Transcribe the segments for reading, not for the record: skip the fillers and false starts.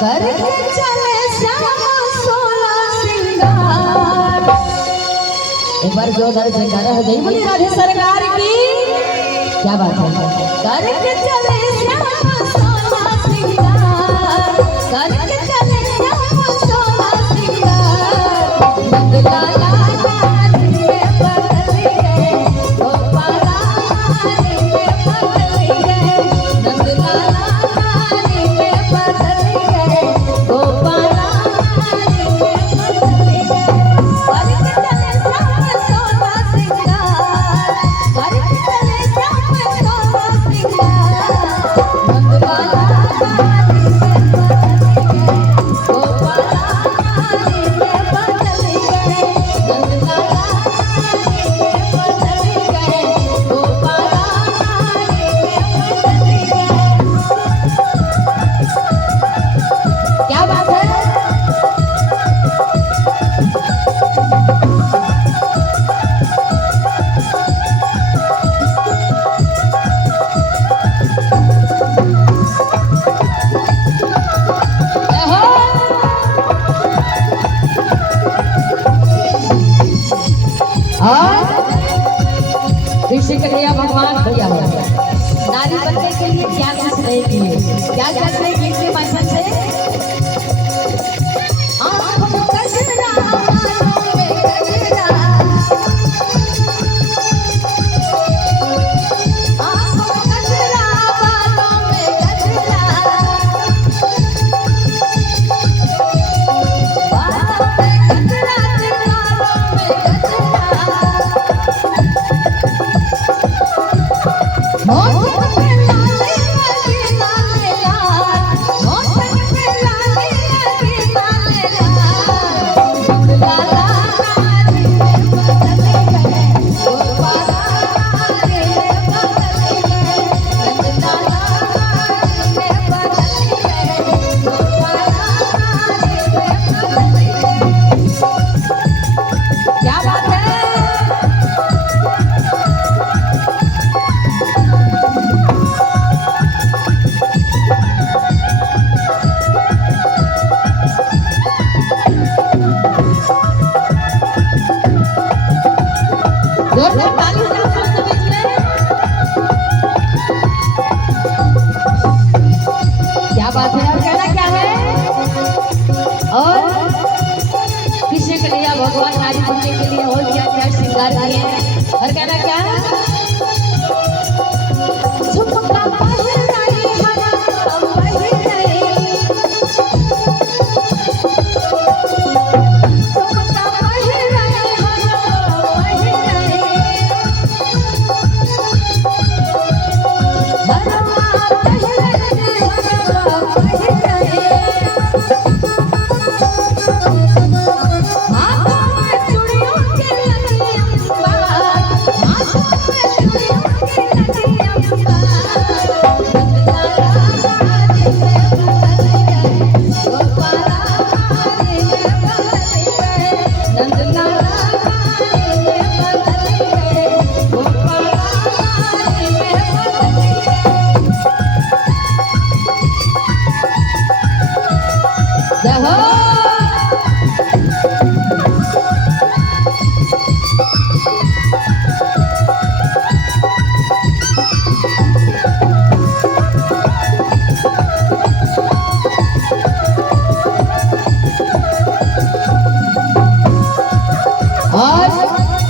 करके चले श्याम सोला सिंगार। एक बार जोरदार जयकारा हो गई, बोली राधे सरकार की। क्या बात है, करके चले श्याम सोला सिंगार, करके चले श्याम सोला सिंगार। नंदलाला ऋषि कन्हैया भगवान भैया नारी बनने के लिए क्या कुछ नहीं किए, क्या क्या नहीं किए इसके माध्यम से। क्या बात है, और कहना क्या है। और कृष्ण कन्हैया भगवान नारी बनने के लिए और क्या क्या श्रृंगार किए हैं, और कहना क्या है।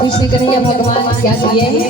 कृष्ण कन्हैया भगवान क्या किए,